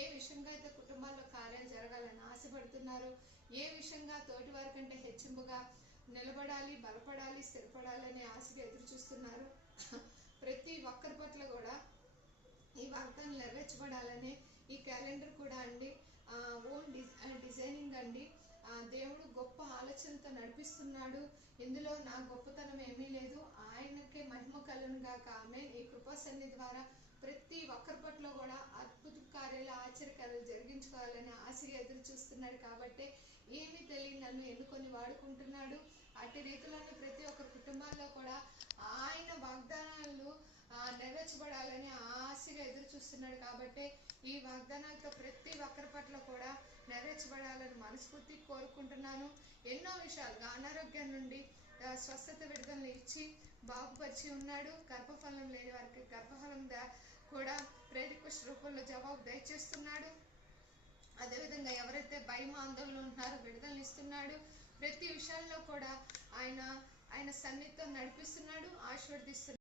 ఏ విషయంగా అయితే కుటుంబాల్లో కార్యాలు జరగాలని ఆశపడుతున్నారో, ఏ విషయంగా తోటి వారి కంటే హెచ్చింపుగా నిలబడాలి, బలపడాలి, స్థిరపడాలనే ఆశగా ఎదురు చూస్తున్నారు. ప్రతి ఒక్కరి పట్ల కూడా ఈ వాగ్దానం నెరవేర్చబడాలనే ఈ క్యాలెండర్ కూడా అండి ఓన్ డిజైనింగ్ అండి. దేవుడు గొప్ప ఆలోచనతో నడిపిస్తున్నాడు. ఇందులో నా గొప్పతనం ఏమీ లేదు. ఆయనకే మహిమ కలుగును గాక. ఆమేన్. ఈ కృపా సన్నిధి ద్వారా ప్రతి ఒక్కరి పట్ల కూడా అద్భుత కార్యాలు, ఆశ్చర్యకార్యాలు జరిగించుకోవాలని ఆశగా ఎదురు చూస్తున్నాడు. కాబట్టి ఏమీ తెలియని నన్ను ఎన్నుకొని వాడుకుంటున్నాడు. అట్టి రీతిలోనే ప్రతి ఒక్క కుటుంబాల్లో కూడా ఆయన వాగ్దానాలు నెరవేర్చబడాలని ఆశగా ఎదురు చూస్తున్నాడు. కాబట్టి ఈ వాగ్దానాలతో ప్రతి ఒక్కరి పట్ల కూడా నెరవేర్చబడాలని మనస్ఫూర్తి కోరుకుంటున్నాను. ఎన్నో విషయాలుగా అనారోగ్యం నుండి స్వస్థత విడుదలను ఇచ్చి బాగుపరిచి ఉన్నాడు. గర్భఫలం లేని వారికి గర్భఫలం కూడా ప్రేరిక్వెస్ట్ రూపంలో జవాబు దయచేస్తున్నాడు. అదేవిధంగా ఎవరైతే భయం ఆందోళన ఉంటున్నారో విడుదలను ఇస్తున్నాడు. ప్రతి విషయాల్లో కూడా ఆయన సన్నిధితో నడిపిస్తున్నాడు, ఆశీర్వదిస్తున్నాడు.